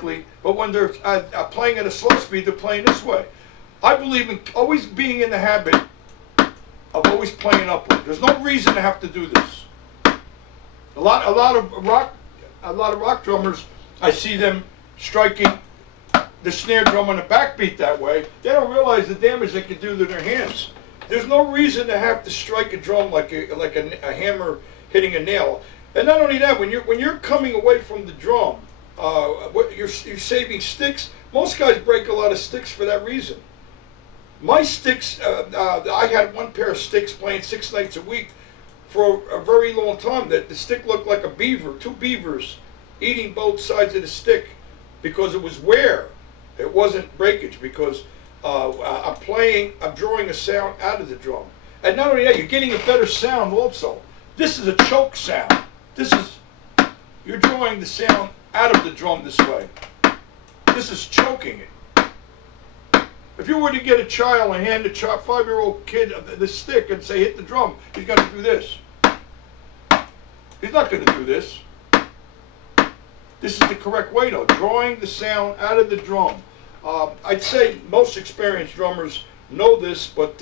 correctly, but when they're playing at a slow speed, they're playing this way. I believe in always being in the habit of always playing upward. There's no reason to have to do this. A lot of rock drummers, I see them striking the snare drum on the backbeat that way. They don't realize the damage they can do to their hands. There's no reason to have to strike a drum like a hammer hitting a nail. And not only that, when you're coming away from the drum, you're saving sticks. Most guys break a lot of sticks for that reason. My sticks, I had one pair of sticks playing 6 nights a week for a very long time. That the stick looked like a beaver, 2 beavers eating both sides of the stick, because it was wear. It wasn't breakage, because I'm drawing a sound out of the drum. And not only that, you're getting a better sound also. This is a choke sound. You're drawing the sound out of the drum this way. This is choking it. If you were to get a child and hand a 5-year-old kid the stick and say, hit the drum, he's got to do this. He's not going to do this. This is the correct way, though. Drawing the sound out of the drum. I'd say most experienced drummers know this, but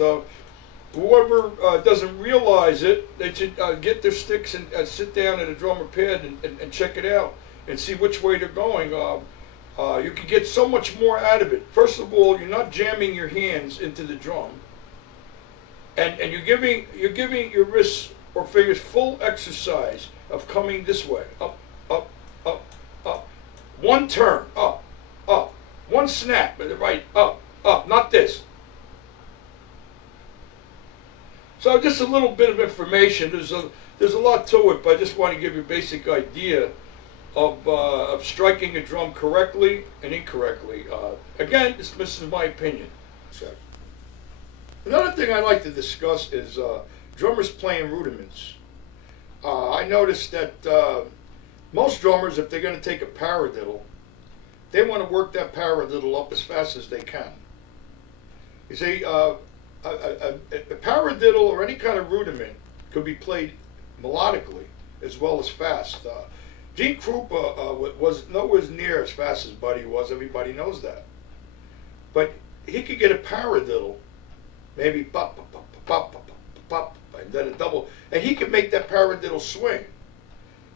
whoever doesn't realize it, they should get their sticks and sit down at a drummer pad and check it out and see which way they're going. You can get so much more out of it. First of all, you're not jamming your hands into the drum, and you're giving your wrists or fingers full exercise of coming this way, up, up, up, up. One turn, up, up. One snap with the right, up, up. Not this. So just a little bit of information. There's a lot to it, but I just want to give you a basic idea of striking a drum correctly and incorrectly. Again, this is my opinion. Another thing I like to discuss is drummers playing rudiments. I noticed that most drummers, if they're going to take a paradiddle, they want to work that paradiddle up as fast as they can. You see, a paradiddle or any kind of rudiment could be played melodically as well as fast. Gene Krupa was nowhere near as fast as Buddy was. Everybody knows that. But he could get a paradiddle, maybe pop, pop, pop, pop, pop, pop, and then a double, and he could make that paradiddle swing.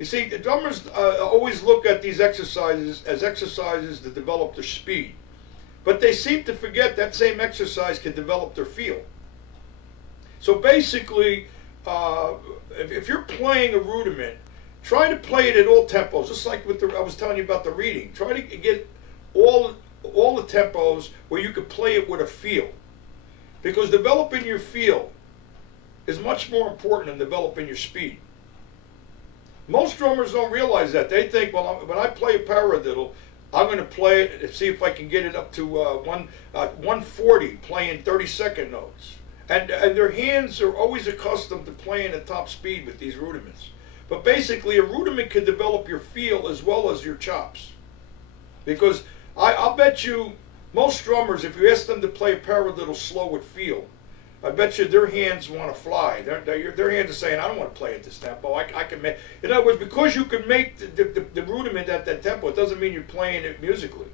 You see, the drummers always look at these exercises as exercises to develop their speed. But they seem to forget that same exercise can develop their feel. So basically, if you're playing a rudiment, try to play it at all tempos, just like with I was telling you about the reading. Try to get all the tempos where you can play it with a feel. Because developing your feel is much more important than developing your speed. Most drummers don't realize that. They think, well, when I play a paradiddle, I'm going to play it and see if I can get it up to 140, playing 30-second notes. And their hands are always accustomed to playing at top speed with these rudiments. But basically, a rudiment can develop your feel as well as your chops. Because I'll bet you most drummers, if you ask them to play a paradiddle slow with feel, I bet you their hands want to fly. Their hands are saying, I don't want to play at this tempo. I can make. In other words, because you can make the rudiment at that tempo, it doesn't mean you're playing it musically.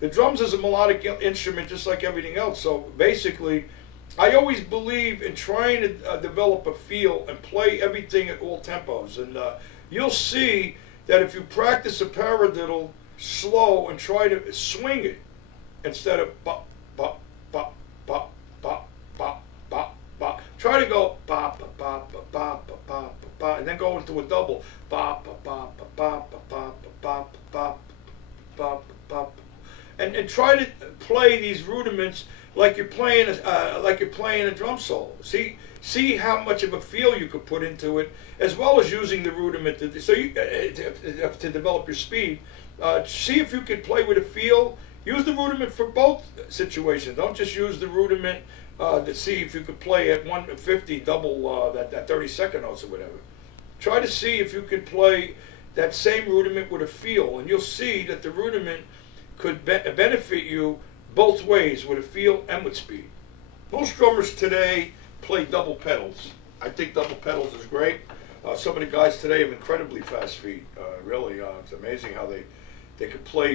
The drums is a melodic instrument just like everything else. So basically, I always believe in trying to develop a feel and play everything at all tempos. And you'll see that if you practice a paradiddle slow and try to swing it instead of bop, bop, bop, bop, bop, bop, bop, bop. Try to go bop, bop, bop, bop, bop, bop, bop, and then go into a double bop, bop, bop, bop, bop, bop, bop, bop, bop, bop, and try to play these rudiments like you're playing a drum solo. See how much of a feel you could put into it, as well as using the rudiment to develop your speed. See if you can play with a feel. Use the rudiment for both situations. Don't just use the rudiment to see if you could play at 150 double that 30-second notes or whatever. Try to see if you could play that same rudiment with a feel, and you'll see that the rudiment could benefit you both ways, with a feel and with speed. Most drummers today play double pedals. I think double pedals is great. Some of the guys today have incredibly fast feet. Really, it's amazing how they can play